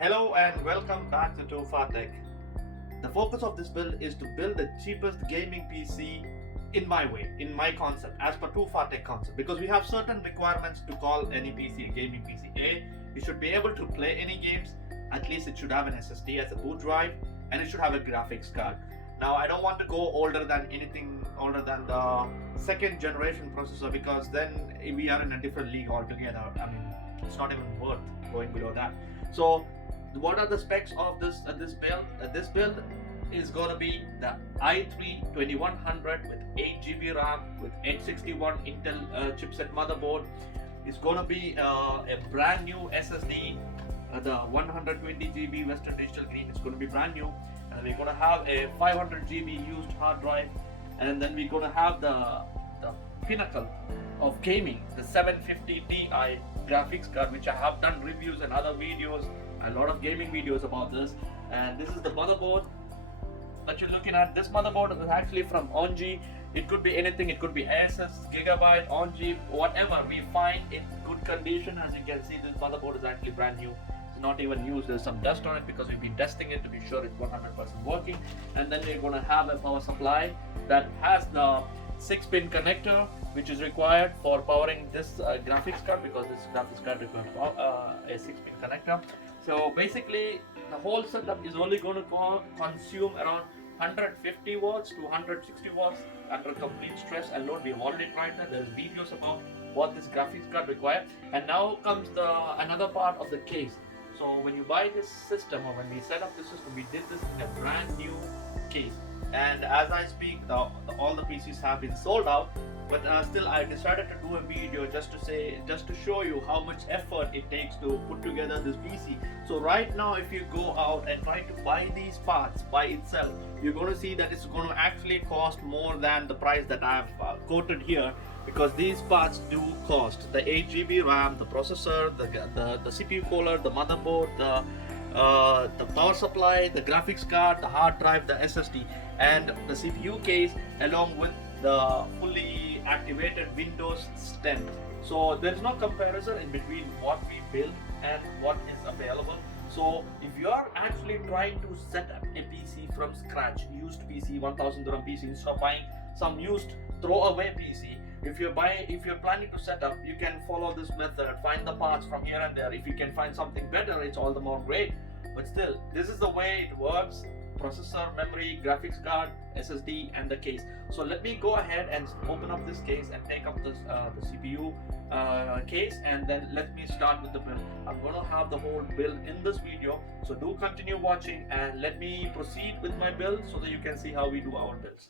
Hello and welcome back to Too Far Tech. The focus of this build is to build the cheapest gaming PC in my way, in my concept, as per Too Far Tech concept, because we have certain requirements to call any PC a gaming PC. A, you should be able to play any games, at least it should have an SSD as a boot drive, and it should have a graphics card. Now I don't want to go older than the second generation processor, because then we are in a different league altogether. I mean, it's not even worth going below that. So what are the specs of this build? This build is going to be the i3 2100 with 8GB RAM with X61 Intel chipset motherboard. It's going to be a brand new SSD, the 120GB Western Digital Green. It's going to be brand new, and we're going to have a 500GB used hard drive, and then we're going to have the pinnacle of gaming, the 750 Ti graphics card, which I have done reviews and other videos, a lot of gaming videos about this. And this is the motherboard that you're looking at. This motherboard is actually from ONG. It could be anything, it could be ASUS, Gigabyte, ONG, whatever we find in good condition. As you can see, this motherboard is actually brand new. It's not even used. There's some dust on it because we've been testing it to be sure it's 100% working. And then we're going to have a power supply that has the 6-pin connector, which is required for powering this graphics card, because this graphics card requires a 6-pin connector. So basically the whole setup is only going to consume around 150 watts to 160 watts under complete stress and load. We have already tried that. There's videos about what this graphics card requires. And now comes another part of the case. So when you buy this system, or when we set up the system, we did this in a brand new case. And as I speak, all the PCs have been sold out, but still I decided to do a video just to show you how much effort it takes to put together this PC. So right now, if you go out and try to buy these parts by itself, you're going to see that it's going to actually cost more than the price that I've quoted here, because these parts do cost. The 8GB RAM, the processor, the CPU cooler, the motherboard, the power supply, the graphics card, the hard drive, the SSD, and the CPU case, along with the fully activated Windows 10. So there is no comparison in between what we build and what is available. So if you are actually trying to set up a PC from scratch, used PC, 1000 dirham PC, instead of buying some used throwaway PC, if you're planning to set up, you can follow this method, find the parts from here and there. If you can find something better, it's all the more great. But still, this is the way it works: processor, memory, graphics card, SSD, and the case. So let me go ahead and open up this case and take up this the CPU case, and then let me start with the build. I'm going to have the whole build in this video, so do continue watching and let me proceed with my build so that you can see how we do our builds.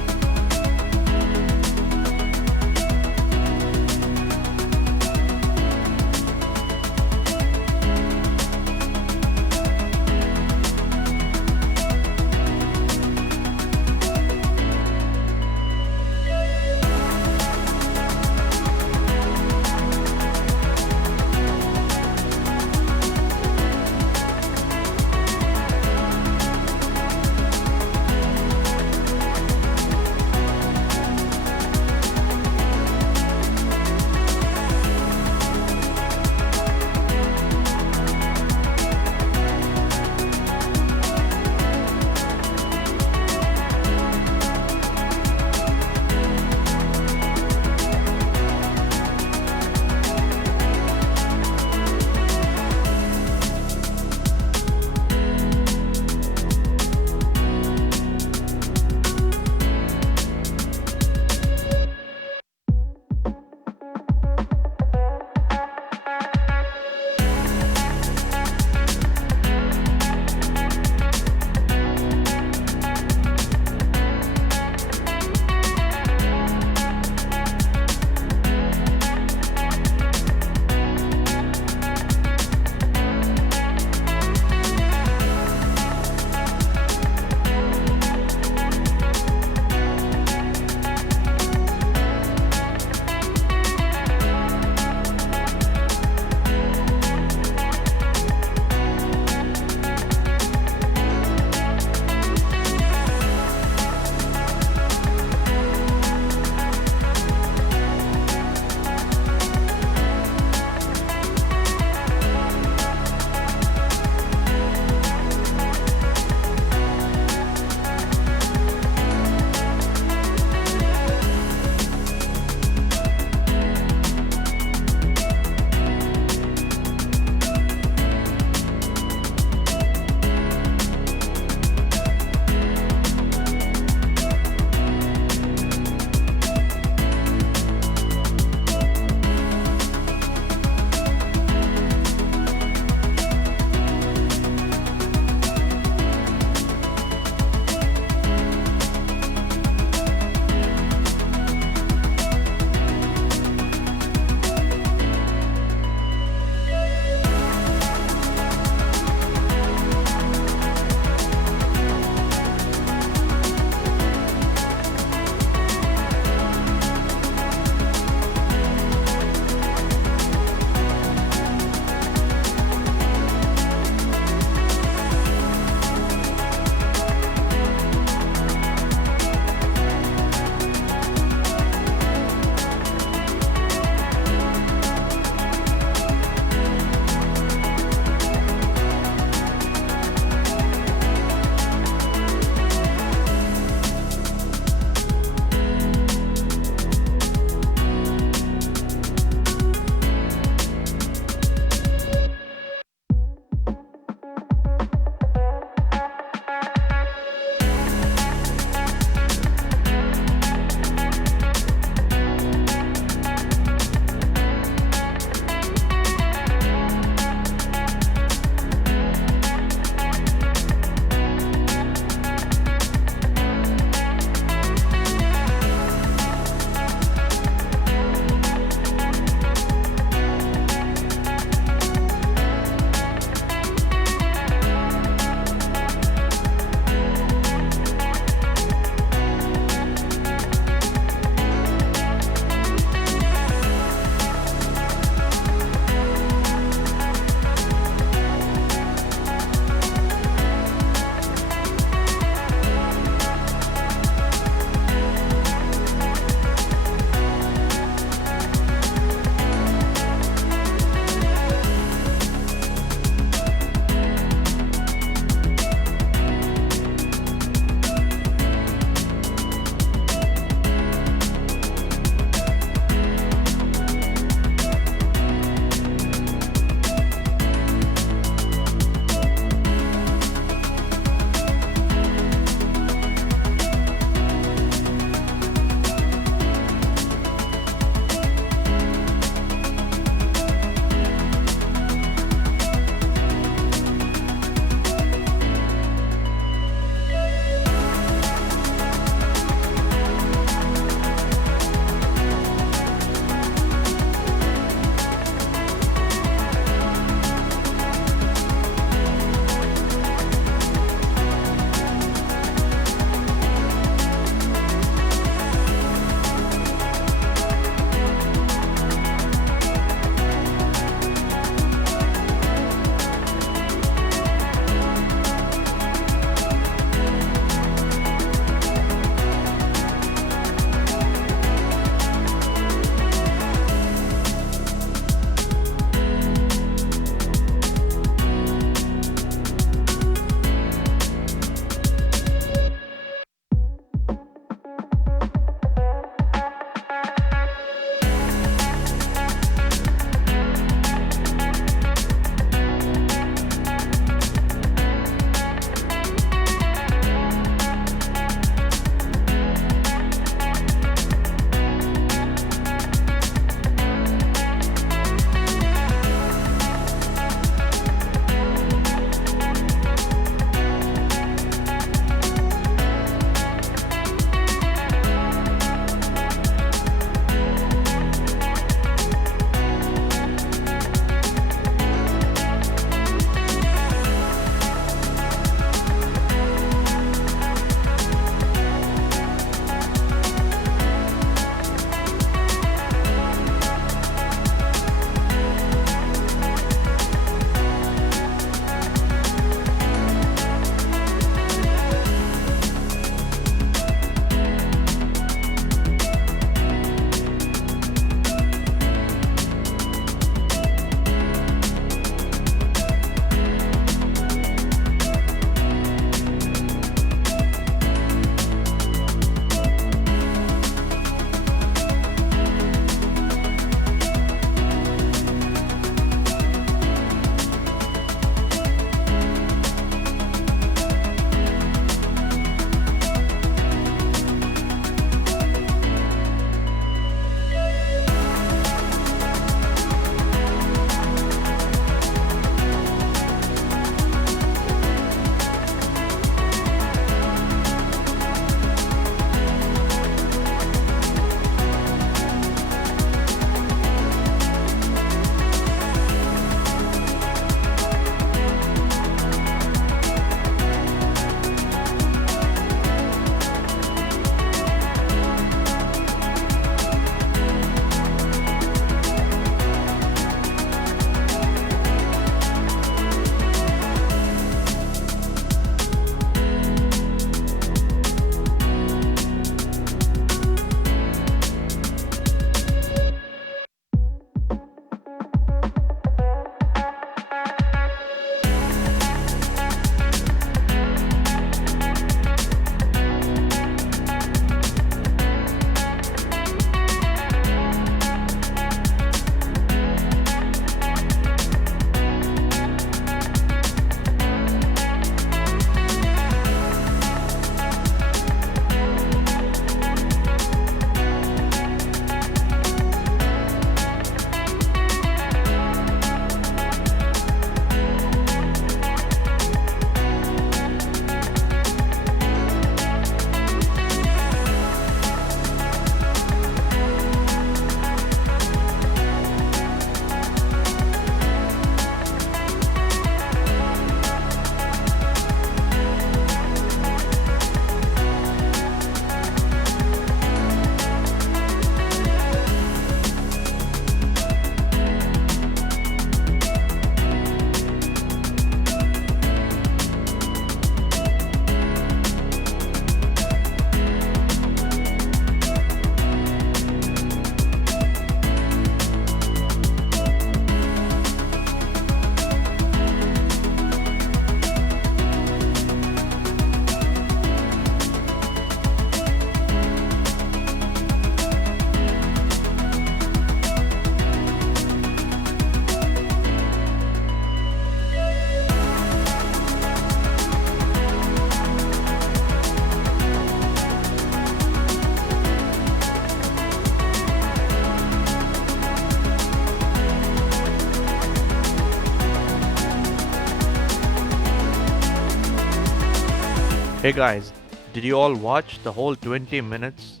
Hey guys, did you all watch the whole 20 minutes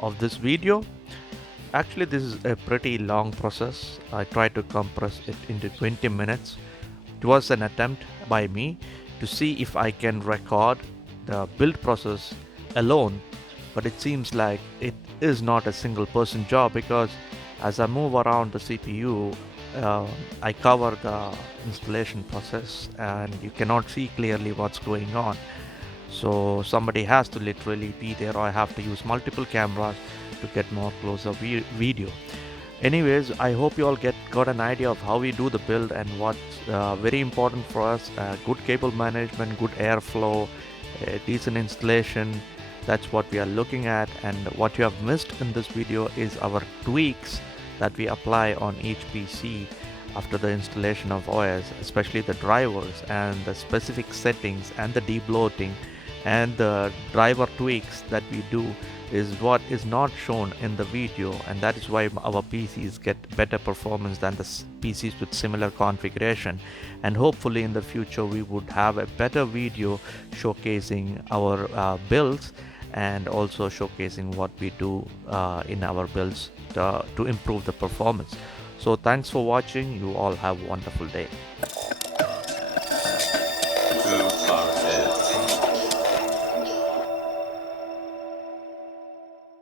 of this video? Actually, this is a pretty long process. I tried to compress it into 20 minutes. It was an attempt by me to see if I can record the build process alone, but it seems like it is not a single person job because as I move around the CPU, I cover the installation process and you cannot see clearly what's going on. So somebody has to literally be there, or I have to use multiple cameras to get more closer video. Anyways, I hope you all got an idea of how we do the build and what's very important for us: good cable management, good airflow, decent installation. That's what we are looking at, and what you have missed in this video is our tweaks that we apply on each PC after the installation of OS, especially the drivers and the specific settings and the debloating and the driver tweaks that we do is what is not shown in the video, and that is why our PCs get better performance than the PCs with similar configuration. And hopefully in the future we would have a better video showcasing our builds and also showcasing what we do in our builds to improve the performance. So thanks for watching. You all have a wonderful day.